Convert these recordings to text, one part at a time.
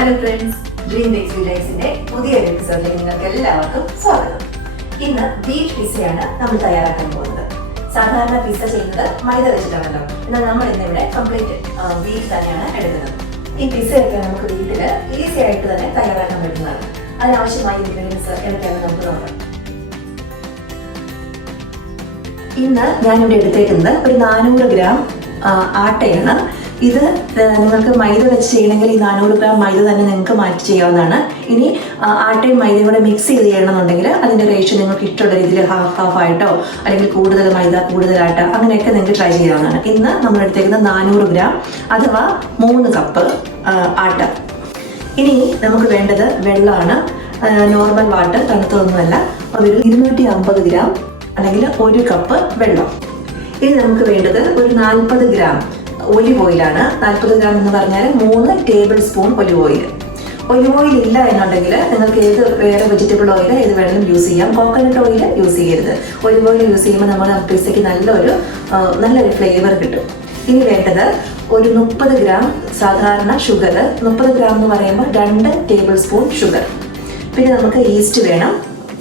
Hello friends, DreamBakes Delights പുതിയ എപ്പിസോഡിലേക്ക് നിങ്ങൾക്ക് എല്ലാവർക്കും സ്വാഗതം. ഇന്ന് ബീഫ് പിസ്സയാണ് നമ്മൾ തയ്യാറാക്കാൻ പോകുന്നത്. സാധാരണ പിസ്സ ചെയ്യുന്നത് മൈദ വെച്ചിട്ടാണല്ലോ, എന്നാൽ നമ്മൾ ഇന്നിവിടെ കംപ്ലീറ്റ് ബീഫ് തന്നെയാണ് എടുക്കുന്നത്. ഈ പിസ്സയൊക്കെ നമുക്ക് വീട്ടിൽ ഈസി ആയിട്ട് തന്നെ തയ്യാറാക്കാൻ പറ്റുന്നതാണ്. അതിനാവശ്യമായ ഇൻഗ്രീഡിയൻസ് എന്തൊക്കെയാണെന്ന് നമുക്ക് നോക്കാം. ഇന്ന് ഞാനിവിടെ എടുത്തേക്കുന്നത് ഒരു 400 ഗ്രാം ആട്ടയാണ്. ഇത് നിങ്ങൾക്ക് മൈദ വെച്ച് ചെയ്യണമെങ്കിൽ ഈ 400 ഗ്രാം മൈദ തന്നെ നിങ്ങൾക്ക് മാറ്റി ചെയ്യാവുന്നതാണ്. ഇനി ആട്ടയും മൈദയും കൂടെ മിക്സ് ചെയ്ത് ചെയ്യണമെന്നുണ്ടെങ്കിൽ അതിൻ്റെ റേഷ്യോ നിങ്ങൾക്ക് ഇഷ്ടമുള്ള രീതിയിൽ ഹാഫ് ആയിട്ടോ അല്ലെങ്കിൽ കൂടുതൽ മൈദ കൂടുതൽ ആട്ട അങ്ങനെയൊക്കെ നിങ്ങൾക്ക് ട്രൈ ചെയ്യാവുന്നതാണ്. ഇന്ന് നമ്മൾ എടുത്തേക്കുന്നത് 400 ഗ്രാം അഥവാ 3 കപ്പ് ആട്ട. ഇനി നമുക്ക് വേണ്ടത് വെള്ളമാണ്. നോർമൽ വാട്ടർ, തണുത്തൊന്നുമല്ല. ഒരു 250 ഗ്രാം അല്ലെങ്കിൽ 1 കപ്പ് വെള്ളം. ഇനി നമുക്ക് വേണ്ടത് ഒരു 40 ഗ്രാം ഒലിവ് ഓയിലാണ്. 40 ഗ്രാം എന്ന് പറഞ്ഞാൽ 3 table spoon olive oil. Olive oil ഇല്ല എന്നുണ്ടെങ്കിൽ നിങ്ങൾക്ക് വേറെ വെജിറ്റബിൾ ഓയിൽ ഏത് വേണമെങ്കിലും യൂസ് ചെയ്യാം. കോക്കനട്ട് ഓയിൽ യൂസ് ചെയ്യരുത്. ഒലിവ് ഓയിൽ യൂസ് ചെയ്യുമ്പോൾ നമ്മൾ പിസ്സയ്ക്ക് നല്ലൊരു ഫ്ലേവർ കിട്ടും. ഇനി വേണ്ടത് ഒരു 30 ഗ്രാം സാധാരണ ഷുഗർ. 30 ഗ്രാം എന്ന് പറയുമ്പോൾ 2 ടേബിൾ സ്പൂൺ ഷുഗർ. പിന്നെ നമുക്ക് ഈസ്റ്റ് വേണം,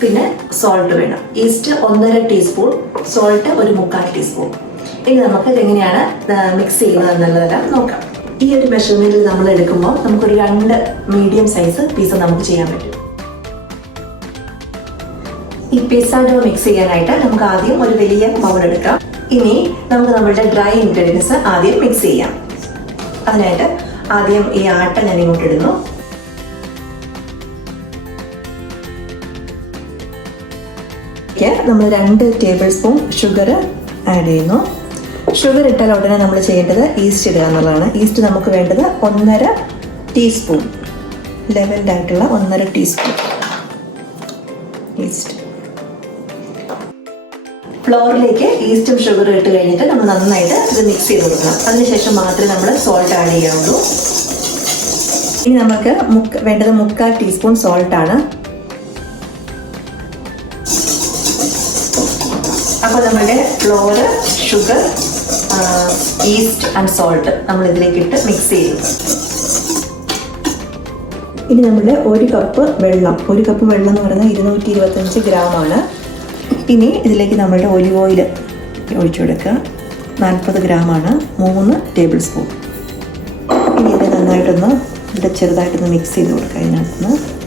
പിന്നെ സോൾട്ട് വേണം. ഈസ്റ്റ് 1.5 ടീസ്പൂൺ, സോൾട്ട് ഒരു 3/4 ടീസ്പൂൺ. ഇനി നമുക്ക് ഇതെങ്ങനെയാണ് മിക്സ് ചെയ്യുന്നത് എന്നുള്ളതെല്ലാം നോക്കാം. ഈ ഒരു മെഷർമെന്റിൽ നമ്മൾ എടുക്കുമ്പോൾ നമുക്കൊരു 2 മീഡിയം സൈസ് പിസ്സ നമുക്ക് ചെയ്യാൻ പറ്റും. ഈ പിസ്സ ഡോ മിക്സ് ചെയ്യാനായിട്ട് നമുക്ക് ആദ്യം ഒരു വലിയ ബൗൾ എടുക്കാം. ഇനി നമുക്ക് നമ്മളുടെ ഡ്രൈ ഇൻഗ്രീഡിയൻസ് ആദ്യം മിക്സ് ചെയ്യാം. അതിനായിട്ട് ആദ്യം ഈ ആട്ട ഞാൻ ഇങ്ങോട്ട് ഇടുന്നു. നമ്മൾ 2 ടേബിൾ സ്പൂൺ ഷുഗർ ആഡ് ചെയ്യുന്നു. ഷുഗർ ഇട്ടാൽ ഉടനെ നമ്മൾ ചെയ്യേണ്ടത് ഈസ്റ്റ് ഇടുക എന്നുള്ളതാണ്. ഈസ്റ്റ് നമുക്ക് വേണ്ടത് 1.5 ടീസ്പൂൺ, ലെവൽഡ് ആയിട്ടുള്ള 1.5 ടീസ്പൂൺ ഈസ്റ്റ്. ഫ്ലോറിലേക്ക് ഈസ്റ്റും ഷുഗറും ഇട്ട് കഴിഞ്ഞിട്ട് നമ്മൾ നന്നായിട്ട് ഇത് മിക്സ് ചെയ്ത് കൊടുക്കണം. അതിനുശേഷം മാത്രമേ നമ്മൾ സോൾട്ട് ആഡ് ചെയ്യാവുള്ളൂ. ഇനി നമുക്ക് വേണ്ടത് 3/4 ടീസ്പൂൺ സോൾട്ടാണ്. അപ്പോൾ നമ്മുടെ floor, sugar, east and salt നമ്മൾ ഇതിലേക്ക് ഇട്ട് മിക്സ് ചെയ്യും. ഇനി നമ്മുടെ 1 കപ്പ് വെള്ളം. 1 കപ്പ് വെള്ളം എന്ന് പറയുന്നത് 225 ഗ്രാമാണ്. ഇനി ഇതിലേക്ക് നമ്മളുടെ ഒലിവ് ഓയിൽ ഒഴിച്ചു കൊടുക്കുക. 40 ഗ്രാമാണ്, 3 ടേബിൾ സ്പൂൺ. ഇനി ഇത് നന്നായിട്ടൊന്ന് ഇവിടെ ചെറുതായിട്ടൊന്ന് മിക്സ് ചെയ്ത് കൊടുക്കുക. ഇതിനകത്തുനിന്ന്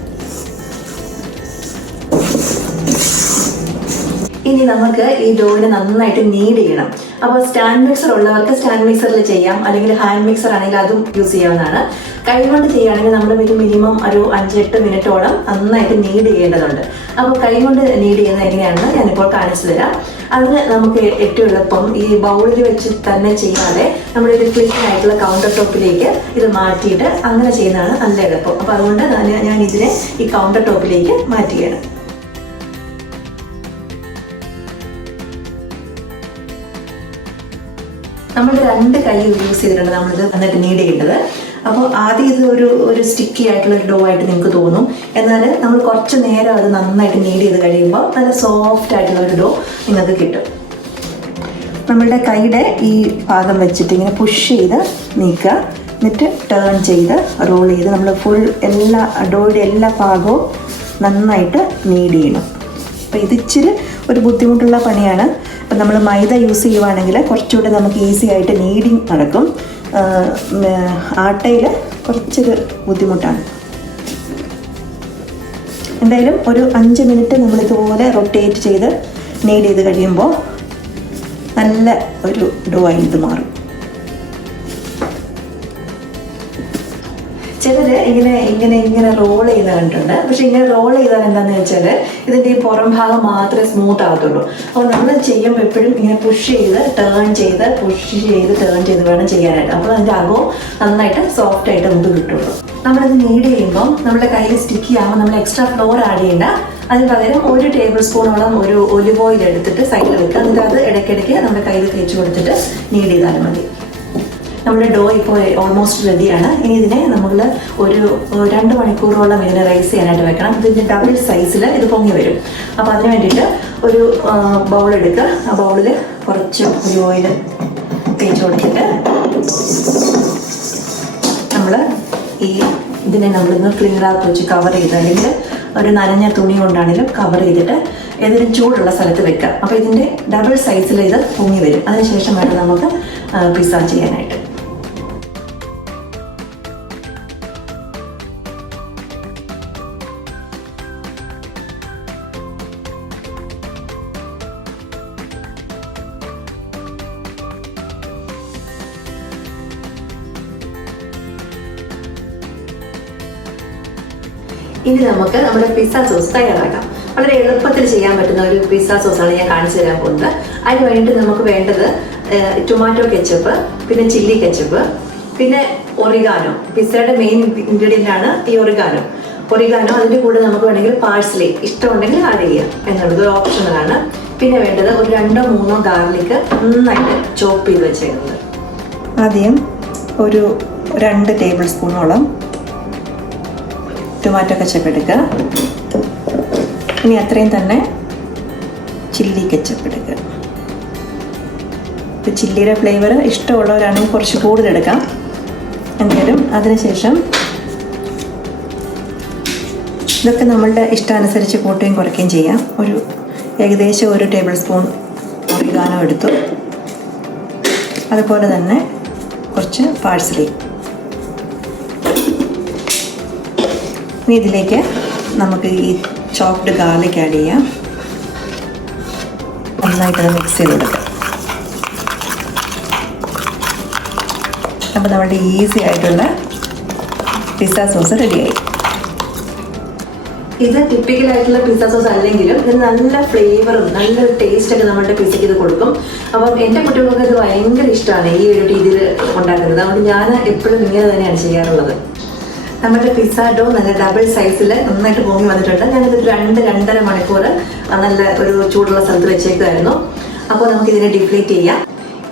ഇനി നമുക്ക് ഈ ഡോയിനെ നന്നായിട്ട് നീഡ് ചെയ്യണം. അപ്പോൾ സ്റ്റാൻഡ് മിക്സർ ഉള്ളവർക്ക് സ്റ്റാൻഡ് മിക്സറിൽ ചെയ്യാം, അല്ലെങ്കിൽ ഹാൻഡ് മിക്സർ ആണെങ്കിൽ അതും യൂസ് ചെയ്യാവുന്നതാണ്. കൈകൊണ്ട് ചെയ്യുകയാണെങ്കിൽ നമ്മൾ മിനിമം ഒരു 5-8 മിനിറ്റോളം നന്നായിട്ട് നീഡ് ചെയ്യേണ്ടതുണ്ട്. അപ്പോൾ കൈകൊണ്ട് നീഡ് ചെയ്യുന്നത് എങ്ങനെയാണെന്ന് ഞാനിപ്പോൾ കാണിച്ചു തരാം. അതിന് നമുക്ക് ഏറ്റവും എളുപ്പം ഈ ബൗളിൽ വെച്ച് തന്നെ ചെയ്യാതെ നമ്മളൊരു ക്ലീൻ ആയിട്ടുള്ള കൗണ്ടർ ടോപ്പിലേക്ക് ഇത് മാറ്റിയിട്ട് അങ്ങനെ ചെയ്യുന്നതാണ് നല്ല എളുപ്പം. അപ്പോൾ അതുകൊണ്ട് ഞാൻ ഇതിനെ ഈ കൗണ്ടർ ടോപ്പിലേക്ക് മാറ്റുകയാണ്. നമ്മൾ 2 കൈ യൂസ് ചെയ്തിട്ടുണ്ട് നമ്മളിത് എന്നിട്ട് നീഡ് ചെയ്യേണ്ടത്. അപ്പോൾ ആദ്യം ഇത് ഒരു സ്റ്റിക്കി ആയിട്ടുള്ള ഒരു ഡോ ആയിട്ട് നിങ്ങൾക്ക് തോന്നും. എന്നാൽ നമ്മൾ കുറച്ച് നേരം അത് നന്നായിട്ട് നീഡ് ചെയ്ത് കഴിയുമ്പോൾ നല്ല സോഫ്റ്റ് ആയിട്ടുള്ള ഒരു ഡോ നിങ്ങൾക്ക് കിട്ടും. നമ്മളുടെ കൈയുടെ ഈ ഭാഗം വെച്ചിട്ട് ഇങ്ങനെ പുഷ് ചെയ്ത് നീക്കുക, എന്നിട്ട് ടേൺ ചെയ്ത് റോൾ ചെയ്ത് നമ്മൾ ഡോയുടെ എല്ലാ ഭാഗവും നന്നായിട്ട് നീഡ് ചെയ്യണം. അപ്പോൾ ഇതിച്ചിരി ഒരു ബുദ്ധിമുട്ടുള്ള പണിയാണ്. ഇപ്പം നമ്മൾ മൈദ യൂസ് ചെയ്യുവാണെങ്കിൽ കുറച്ചുകൂടെ നമുക്ക് ഈസി ആയിട്ട് നീഡിങ് നടക്കും. ആട്ടയിൽ കുറച്ചൊരു ബുദ്ധിമുട്ടാണ്. എന്തായാലും ഒരു 5 മിനിറ്റ് നമ്മളിതുപോലെ റൊട്ടേറ്റ് ചെയ്ത് നീഡ് ചെയ്ത് കഴിയുമ്പോൾ നല്ല ഒരു ഡോ ആയി ഇത് മാറും. ചിലർ ഇങ്ങനെ റോൾ ചെയ്ത് കണ്ടിട്ടുണ്ട്. പക്ഷെ ഇങ്ങനെ റോൾ ചെയ്താൽ എന്താണെന്ന് വെച്ചാൽ ഇതിൻ്റെ ഈ പുറം ഭാഗം മാത്രമേ സ്മൂത്ത് ആകത്തുള്ളൂ. അപ്പോൾ നമ്മൾ ചെയ്യുമ്പോൾ എപ്പോഴും ഇങ്ങനെ പുഷ് ചെയ്ത് ടേൺ ചെയ്ത് വേണം ചെയ്യാനായിട്ട്. അപ്പോൾ അതിൻ്റെ അകവും നന്നായിട്ട് സോഫ്റ്റ് ആയിട്ട് നമുക്ക് കിട്ടുള്ളൂ. നമ്മളിത് നീഡ് ചെയ്യുമ്പോൾ നമ്മുടെ കയ്യിൽ സ്റ്റിക്കി ആകുമ്പോൾ നമ്മൾ എക്സ്ട്രാ ഫ്ലോർ ആഡ് ചെയ്യേണ്ട. അതിന് പകരം 1 ടേബിൾ സ്പൂണോളം ഒരു ഒലിവ് ഓയിൽ എടുത്തിട്ട് സൈഡിൽ വെക്കുക. എന്നിട്ട് അത് ഇടയ്ക്കിടയ്ക്ക് നമ്മുടെ കയ്യിൽ തേച്ച് കൊടുത്തിട്ട് നീഡ് ചെയ്താലും മതി. നമ്മുടെ ഡോ ഇപ്പോൾ ഓൾമോസ്റ്റ് റെഡിയാണ്. ഇനി ഇതിനെ നമ്മൾ ഒരു 2 മണിക്കൂറോളം ഇതിനെ റൈസ് ചെയ്യാനായിട്ട് വെക്കണം. ഇതിൻ്റെ ഡബിൾ സൈസിൽ ഇത് പൊങ്ങി വരും. അപ്പോൾ അതിന് വേണ്ടിയിട്ട് ഒരു ബൗൾ എടുക്കുക. ആ ബൗളിൽ കുറച്ച് ഒലിവ് ഓയിൽ തേച്ച് കൊടുത്തിട്ട് നമ്മൾ ഈ ഇതിനെ നമ്മളിന്ന് ക്ലിംഗ് റാപ്പ് വെച്ച് കവർ ചെയ്ത്, അല്ലെങ്കിൽ ഒരു നനഞ്ഞ തുണി കൊണ്ടാണെങ്കിലും കവർ ചെയ്തിട്ട് ഏതെങ്കിലും ചൂടുള്ള സ്ഥലത്ത് വെക്കാം. അപ്പോൾ ഇതിൻ്റെ ഡബിൾ സൈസിൽ ഇത് പൊങ്ങി വരും. അതിനുശേഷം വേണം നമുക്ക് പിസ്സ ചെയ്യാനായിട്ട്. ഇനി നമുക്ക് നമ്മുടെ പിസ്സ സോസ് തയ്യാറാക്കാം. വളരെ എളുപ്പത്തിൽ ചെയ്യാൻ പറ്റുന്ന ഒരു പിസ്സ സോസാണ് ഞാൻ കാണിച്ചു തരാൻ പോകുന്നത്. അതിന് വേണ്ടി നമുക്ക് വേണ്ടത് ടൊമാറ്റോ കെച്ചപ്പ്, പിന്നെ ചില്ലി കെച്ചപ്പ്, പിന്നെ ഒറിഗാനോ. പിസ്സയുടെ മെയിൻ ഇൻഗ്രീഡിയൻ്റ് ആണ് ഈ ഒറിഗാനോ. അതിൻ്റെ കൂടെ നമുക്ക് വേണമെങ്കിൽ പാഴ്സ്ലി ഇഷ്ടമുണ്ടെങ്കിൽ ആഡ് ചെയ്യാം എന്നുള്ളത് ഒരു ഓപ്ഷണലാണ്. പിന്നെ വേണ്ടത് ഒരു 2-3 ഗാർലിക് നന്നായിട്ട് ചോപ്പ് ചെയ്ത് വെച്ചേക്കുന്നത്. ആദ്യം ഒരു 2 ടേബിൾ സ്പൂണോളം ടൊമാറ്റോ കെച്ചപ്പ് എടുക്കുക. ഇനി അത്രയും തന്നെ ചില്ലി കെച്ചപ്പ് എടുക്കുക. ഇപ്പോൾ ചില്ലിയുടെ ഫ്ലേവർ ഇഷ്ടമുള്ളവരാണെങ്കിൽ കുറച്ച് കൂടുതലെടുക്കാം. എന്തായാലും അതിനുശേഷം ഇതൊക്കെ നമ്മളുടെ ഇഷ്ടാനുസരിച്ച് കൂട്ടുകയും കുറയ്ക്കുകയും ചെയ്യാം. ഏകദേശം 1 ടേബിൾ സ്പൂൺ ഒറിഗാനോ എടുത്തു. അതുപോലെ തന്നെ കുറച്ച് പാഴ്സ്ലി. ഇനി ഇതിലേക്ക് നമുക്ക് ഈ ചോപ്ഡ് ഗാർലിക് ആഡ് ചെയ്യാം. നന്നായിട്ടത് മിക്സ് ചെയ്ത് കൊടുക്കാം. അപ്പോൾ നമ്മുടെ ഈസി ആയിട്ടുള്ള പിസ്സ സോസ് റെഡിയായി. ഇത് ടിപ്പിക്കലായിട്ടുള്ള പിസ്സ സോസ് അല്ലെങ്കിലും ഇതിന് നല്ല ഫ്ലേവറും നല്ലൊരു ടേസ്റ്റൊക്കെ നമ്മുടെ പിസ്സയ്ക്ക് ഇത് കൊടുക്കും. അപ്പം എൻ്റെ കുട്ടികൾക്ക് ഇത് ഭയങ്കര ഇഷ്ടമാണ് ഈ ഒരു രീതിയിൽ ഉണ്ടാക്കുന്നത്. അതുകൊണ്ട് ഞാൻ എപ്പോഴും ഇങ്ങനെ തന്നെയാണ് ചെയ്യാറുള്ളത്. നമ്മുടെ പിസ്സ ഡോ നല്ല ഡബിൾ സൈസിൽ നന്നായിട്ട് പൊങ്ങി വന്നിട്ടുണ്ട്. ഞാനിത് 2-2.5 മണിക്കൂർ നല്ല ഒരു ചൂടുള്ള സ്ഥലത്ത് വെച്ചേക്കുമായിരുന്നു. അപ്പോൾ നമുക്കിതിനെ ഡിപ്ലീറ്റ് ചെയ്യാം.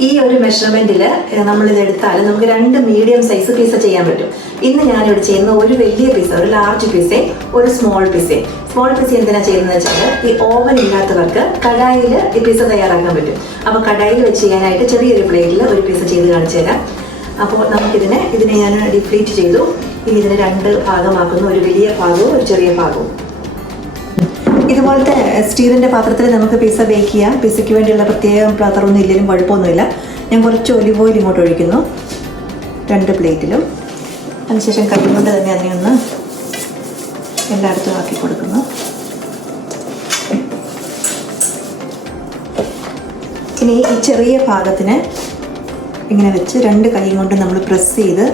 ഈ ഒരു മെഷർമെൻറ്റിൽ നമ്മളിത് എടുത്താൽ നമുക്ക് 2 മീഡിയം സൈസ് പിസ്സ ചെയ്യാൻ പറ്റും. ഇന്ന് ഞാനിവിടെ ചെയ്യുന്ന ഒരു വലിയ പിസ്സ, ഒരു ലാർജ് പിസ്സയും ഒരു സ്മോൾ പിസ്സയും. സ്മോൾ പിസ്സ എന്തിനാണ് ചെയ്യുന്നത് വെച്ചാൽ ഈ ഓവൻ ഇല്ലാത്തവർക്ക് കടായിൽ ഈ പിസ്സ തയ്യാറാക്കാൻ പറ്റും. അപ്പോൾ കടായിൽ വെച്ച് ചെയ്യാനായിട്ട് ചെറിയൊരു പ്ലേറ്റിൽ ഒരു പിസ്സ ചെയ്ത് കാണിച്ചു തരാം. അപ്പോൾ നമുക്കിതിനെ ഞാൻ ഡിപ്ലീറ്റ് ചെയ്തു. ഇനി ഇതിനെ 2 ഭാഗമാക്കുന്നു, ഒരു വലിയ ഭാഗവും ഒരു ചെറിയ ഭാഗവും. ഇതുപോലത്തെ സ്റ്റീലിൻ്റെ പാത്രത്തിൽ നമുക്ക് പിസ്സ ബേക്ക് ചെയ്യാം. പിസ്സയ്ക്ക് വേണ്ടിയുള്ള പ്രത്യേകം പാത്രമൊന്നും ഇല്ലെങ്കിലും കുഴപ്പമൊന്നുമില്ല. ഞാൻ കുറച്ച് ഒലിവ് ഓയിൽ ഇങ്ങോട്ട് ഒഴിക്കുന്നു 2 പ്ലേറ്റിലും. അതിനുശേഷം കൈ കൊണ്ട് തന്നെ അതിനെ ഒന്ന് എല്ലായിടത്തും ആക്കി കൊടുക്കുന്നു. ഇനി ഈ ചെറിയ ഭാഗത്തിന് ഇങ്ങനെ വെച്ച് 2 കൈ കൊണ്ട് നമ്മൾ പ്രസ് ചെയ്ത്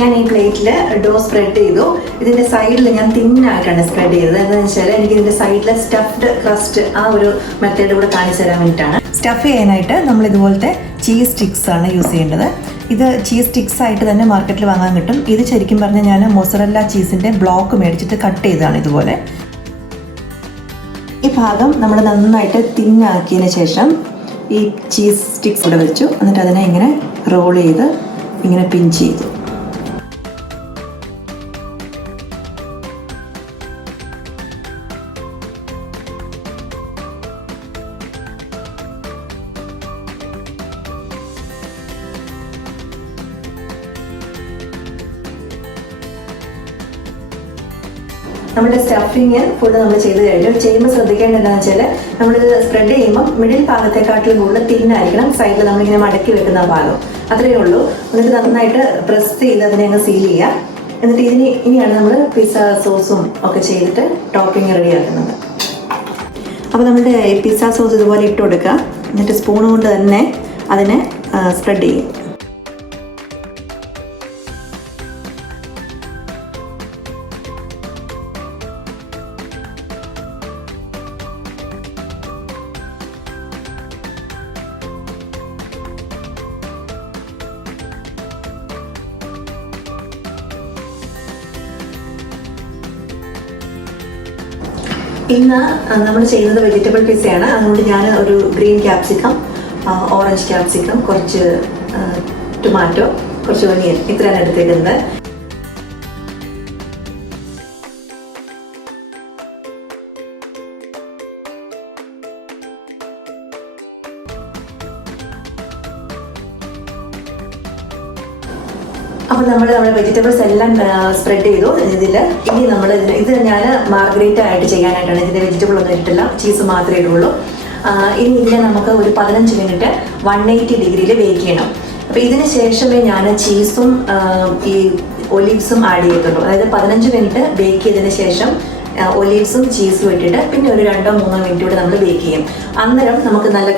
ഞാൻ ഈ പ്ലേറ്റിൽ ഡോ സ്പ്രെഡ് ചെയ്തു. ഇതിൻ്റെ സൈഡിൽ ഞാൻ തിന്നായിട്ടാണ് സ്പ്രെഡ് ചെയ്തത്. എന്താണെന്ന് വെച്ചാൽ എനിക്ക് ഇതിൻ്റെ സൈഡിൽ സ്റ്റഫ്ഡ് ക്രസ്റ്റ് ആ ഒരു മെത്തേഡ് കൂടെ കാണിച്ചു തരാൻ വേണ്ടിയിട്ടാണ്. സ്റ്റഫ് ചെയ്യാനായിട്ട് നമ്മൾ ഇതുപോലത്തെ ചീസ് സ്റ്റിക്സ് ആണ് യൂസ് ചെയ്യേണ്ടത്. ഇത് ചീസ് സ്റ്റിക്സ് ആയിട്ട് തന്നെ മാർക്കറ്റിൽ വാങ്ങാൻ കിട്ടും. ഇത് ശരിക്കും പറഞ്ഞാൽ ഞാൻ മൊസറല്ല ചീസിൻ്റെ ബ്ലോക്ക് മേടിച്ചിട്ട് കട്ട് ചെയ്തതാണ് ഇതുപോലെ. ഈ ഭാഗം നമ്മൾ നന്നായിട്ട് തിന്നാക്കിയതിന് ശേഷം ഈ ചീസ് സ്റ്റിക്സ് ഇവിടെ വെച്ചു. എന്നിട്ട് അതിനെ ഇങ്ങനെ റോൾ ചെയ്ത് ഇങ്ങനെ പിഞ്ച് ചെയ്തു. നമ്മുടെ സ്റ്റഫിങ് ഫുഡ് നമ്മൾ ചെയ്ത് കഴിഞ്ഞു. ചെയ്യുമ്പോൾ ശ്രദ്ധിക്കേണ്ടത് എന്താണെന്ന് വെച്ചാൽ നമ്മളിത് സ്പ്രെഡ് ചെയ്യുമ്പോൾ മിഡിൽ ഭാഗത്തെക്കാട്ടിലും കൂടുതൽ തിന്നായിരിക്കണം. സൈഡിൽ നമ്മളിങ്ങനെ മടക്കി വെക്കുന്ന ഭാഗം അത്രയേ ഉള്ളൂ. എന്നിട്ട് നന്നായിട്ട് പ്രസ് ചെയ്ത് അതിനെ അങ്ങ് സീൽ ചെയ്യുക. എന്നിട്ട് ഇനിയാണ് നമ്മൾ പിസ്സ സോസും ഒക്കെ ചെയ്തിട്ട് ടോപ്പിംഗ് റെഡിയാക്കുന്നത്. അപ്പോൾ നമ്മുടെ പിസ്സ സോസ് ഇതുപോലെ ഇട്ട് കൊടുക്കുക. എന്നിട്ട് സ്പൂൺ കൊണ്ട് തന്നെ അതിനെ സ്പ്രെഡ് ചെയ്യും. ഇന്ന് നമ്മൾ ചെയ്യുന്നത് വെജിറ്റബിൾ പിസ്സയാണ്. അതുകൊണ്ട് ഞാൻ ഒരു ഗ്രീൻ ക്യാപ്സിക്കം, ഓറഞ്ച് ക്യാപ്സിക്കം, കുറച്ച് ടൊമാറ്റോ, കുറച്ച് ഒനിയൻ ഇത്രയാണ് എടുത്തേക്കുന്നത്. അപ്പോൾ നമ്മുടെ വെജിറ്റബിൾസ് എല്ലാം സ്പ്രെഡ് ചെയ്തു ഇതിൽ. ഇനി നമ്മൾ ഇത് ഞാൻ മാർഗരേറ്റ ആയിട്ട് ചെയ്യാനായിട്ടാണ്, ഇതിൻ്റെ വെജിറ്റബിൾ ഒന്നും ഇട്ടിട്ടില്ല, ചീസ് മാത്രമേ ഇടുള്ളൂ. ഇനി ഇതിനെ നമുക്ക് ഒരു 15 മിനിറ്റ് 180 ഡിഗ്രിയിൽ ബേക്ക് ചെയ്യണം. അപ്പോൾ ഇതിന് ശേഷമേ ഞാൻ ചീസും ഈ ഒലീവ്സും ആഡ് ചെയ്തിട്ടുള്ളൂ. അതായത് 15 മിനിറ്റ് ബേക്ക് ചെയ്തതിന് ശേഷം ഒലീവ്സും ചീസും ഇട്ടിട്ട് പിന്നെ ഒരു 2-3 മിനിറ്റ് കൂടെ നമ്മൾ ബേക്ക് ചെയ്യും. അന്നേരം നമുക്ക് നല്ല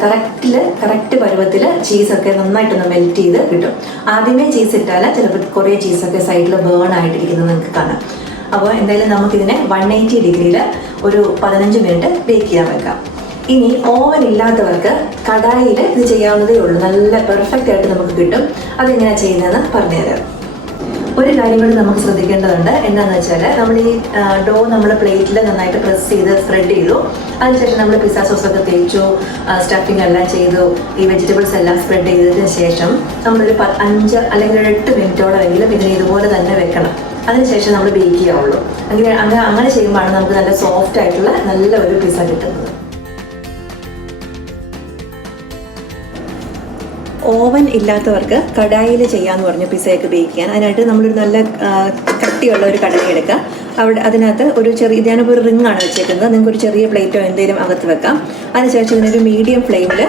കറക്റ്റ് പരുവത്തിൽ ചീസൊക്കെ നന്നായിട്ടൊന്ന് മെൽറ്റ് ചെയ്ത് കിട്ടും. ആദ്യമേ ചീസ് ഇട്ടാൽ ചിലപ്പോൾ കുറേ ചീസൊക്കെ സൈഡിൽ ബേൺ ആയിട്ടിരിക്കുന്നത് നിങ്ങൾക്ക് കാണാം. അപ്പോൾ എന്തായാലും നമുക്കിതിനെ 180 ഡിഗ്രിയിൽ ഒരു 15 മിനിറ്റ് ബേക്ക് ചെയ്യാൻ വെക്കാം. ഇനി ഓവൻ ഇല്ലാത്തവർക്ക് കടായിൽ ഇത് ചെയ്യാവുന്നതേ ഉള്ളൂ. നല്ല പെർഫെക്റ്റ് ആയിട്ട് നമുക്ക് കിട്ടും. അതെങ്ങനെയാണ് ചെയ്യുന്നതെന്ന് പറഞ്ഞുതരാം. ഒരു കാര്യം കൂടി നമുക്ക് ശ്രദ്ധിക്കേണ്ടതുണ്ട്. എന്താണെന്ന് വെച്ചാൽ നമ്മൾ ഈ ഡോ നമ്മൾ പ്ലേറ്റിൽ നന്നായിട്ട് പ്രസ് ചെയ്ത് സ്പ്രെഡ് ചെയ്തു. അതിനുശേഷം നമ്മൾ പിസ്സ സോസൊക്കെ തേച്ചു, സ്റ്റഫിംഗ് എല്ലാം ചെയ്തു, ഈ വെജിറ്റബിൾസ് എല്ലാം സ്പ്രെഡ് ചെയ്തതിന് ശേഷം നമ്മളൊരു 5 അല്ലെങ്കിൽ 8 മിനിറ്റോളമെങ്കിലും ഇതിനെ ഇതുപോലെ തന്നെ വെക്കണം. അതിനുശേഷം നമ്മൾ ബേക്ക് ചെയ്യാവുള്ളൂ. അങ്ങനെ ചെയ്യുമ്പോഴാണ് നമുക്ക് നല്ല സോഫ്റ്റ് ആയിട്ടുള്ള നല്ല ഒരു പിസ്സ കിട്ടുന്നത്. ഓവൻ ഇല്ലാത്തവർക്ക് കടായിൽ ചെയ്യാമെന്ന് പറഞ്ഞു പിസ്സയൊക്കെ ബേക്ക് ചെയ്യാൻ. അതിനായിട്ട് നമ്മളൊരു നല്ല കട്ടിയുള്ള ഒരു കടായി എടുക്കുക. അതിനകത്ത് ഒരു ഞാനിപ്പോൾ ഒരു റിങ്ങാണ് വെച്ചേക്കുന്നത്. നിങ്ങൾക്ക് ഒരു ചെറിയ പ്ലേറ്റോ എന്തെങ്കിലും അകത്ത് വെക്കാം. അതിനുശേഷം ഇതിനൊരു മീഡിയം ഫ്ലെയിമിൽ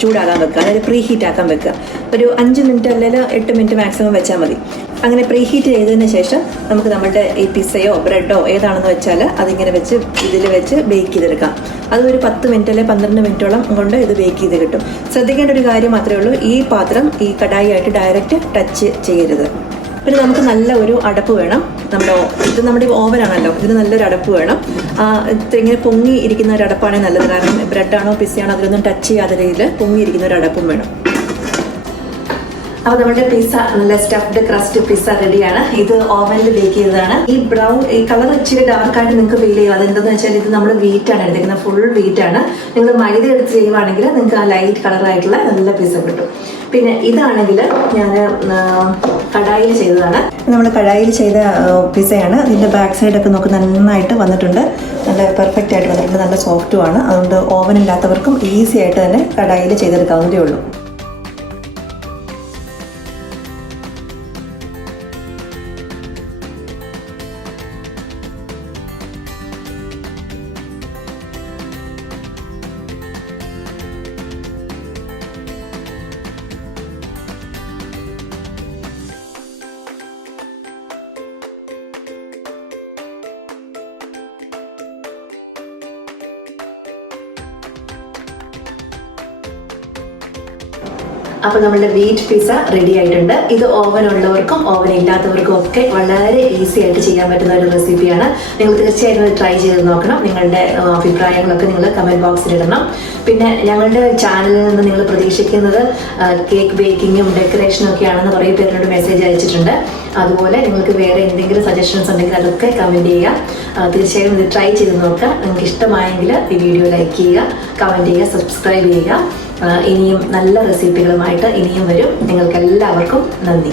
ചൂടാകാൻ വെക്കുക, അതായത് പ്രീ ഹീറ്റ് ആക്കാൻ വെക്കുക. ഒരു 5 മിനിറ്റ് അല്ലെങ്കിൽ 8 മിനിറ്റ് മാക്സിമം വെച്ചാൽ മതി. അങ്ങനെ പ്രീ ഹീറ്റ് ചെയ്തതിന് ശേഷം നമുക്ക് നമ്മുടെ ഈ പിസ്സയോ ബ്രെഡോ ഏതാണെന്ന് വെച്ചാൽ അതിങ്ങനെ വെച്ച് ഇതിൽ വെച്ച് ബേക്ക് ചെയ്തെടുക്കാം. അതൊരു 10 മിനിറ്റ് അല്ലെങ്കിൽ 12 മിനിറ്റോളം കൊണ്ട് ഇത് ബേക്ക് ചെയ്ത് കിട്ടും. ശ്രദ്ധിക്കേണ്ട ഒരു കാര്യം മാത്രമേ ഉള്ളൂ, ഈ പാത്രം ഈ കടായിയായിട്ട് ഡയറക്റ്റ് ടച്ച് ചെയ്യരുത്. പിന്നെ നമുക്ക് നല്ല ഒരു അടപ്പ് വേണം. നമ്മുടെ ഓവനാണല്ലോ, ഇതിന് നല്ലൊരു അടപ്പ് വേണം. ഇങ്ങനെ പൊങ്ങി ഇരിക്കുന്ന ഒരു അടപ്പാണെങ്കിൽ നല്ലത്. കാരണം ബ്രെഡാണോ പിസ്സയാണോ അതിലൊന്നും ടച്ച് ചെയ്യാത്ത രീതിയിൽ പൊങ്ങിയിരിക്കുന്ന ഒരു അടപ്പും വേണം. അപ്പോൾ നമ്മുടെ പിസ്സ നല്ല സ്റ്റഫ്ഡ് ക്രസ്റ്റ് പിസ്സ റെഡിയാണ്. ഇത് ഓവനിൽ ബേക്ക് ചെയ്തതാണ്. ഈ കളർ ഇച്ചിരി ഡാർക്കായിട്ട് നിങ്ങൾക്ക് ഫീൽ ചെയ്യും. അതെന്താണെന്ന് വെച്ചാൽ ഇത് നമ്മൾ വീറ്റാണ് എടുത്തിരിക്കുന്നത്, ഫുൾ വീറ്റാണ്. നിങ്ങൾ മൈദ എടുത്ത് ചെയ്യുവാണെങ്കിൽ നിങ്ങൾക്ക് ആ ലൈറ്റ് കളറായിട്ടുള്ള നല്ല പിസ്സ കിട്ടും. പിന്നെ ഇതാണെങ്കിൽ ഞാൻ കടായിൽ ചെയ്തതാണ്. നമ്മൾ കടായിൽ ചെയ്ത പിസ്സയാണ്. ഇതിൻ്റെ ബാക്ക് സൈഡൊക്കെ നമുക്ക് നന്നായിട്ട് വന്നിട്ടുണ്ട്, നല്ല പെർഫെക്റ്റ് ആയിട്ട് വന്നിട്ടുണ്ട്, നല്ല സോഫ്റ്റുമാണ്. അതുകൊണ്ട് ഓവൻ ഇല്ലാത്തവർക്കും ഈസി ആയിട്ട് തന്നെ കടായിൽ ചെയ്തെടുക്കാവുന്നതേ ഉള്ളൂ. അപ്പോൾ നമ്മുടെ വീറ്റ് പിസ്സ റെഡി ആയിട്ടുണ്ട്. ഇത് ഓവൻ ഉള്ളവർക്കും ഓവൻ ഇല്ലാത്തവർക്കും ഒക്കെ വളരെ ഈസി ആയിട്ട് ചെയ്യാൻ പറ്റുന്ന ഒരു റെസിപ്പിയാണ്. നിങ്ങൾ തീർച്ചയായിട്ടും ട്രൈ ചെയ്ത് നോക്കണം. നിങ്ങളുടെ അഭിപ്രായങ്ങളൊക്കെ നിങ്ങൾ കമൻറ്റ് ബോക്സിൽ ഇടണം. പിന്നെ ഞങ്ങളുടെ ചാനലിൽ നിന്ന് നിങ്ങൾ പ്രതീക്ഷിക്കുന്നത് കേക്ക് ബേക്കിങ്ങും ഡെക്കറേഷനും ഒക്കെയാണെന്ന് കുറേ പേരോട് മെസ്സേജ് അയച്ചിട്ടുണ്ട്. അതുപോലെ നിങ്ങൾക്ക് വേറെ എന്തെങ്കിലും സജഷൻസ് ഉണ്ടെങ്കിൽ അതൊക്കെ കമൻറ്റ് ചെയ്യുക. തീർച്ചയായും ഇത് ട്രൈ ചെയ്ത് നോക്കുക. നിങ്ങൾക്ക് ഇഷ്ടമായെങ്കിൽ ഈ വീഡിയോ ലൈക്ക് ചെയ്യുക, കമൻറ്റ് ചെയ്യുക, സബ്സ്ക്രൈബ് ചെയ്യുക. ഇനിയും നല്ല റെസിപ്പികളുമായിട്ട് ഇനിയും വരും. നിങ്ങൾക്ക് എല്ലാവർക്കും നന്ദി.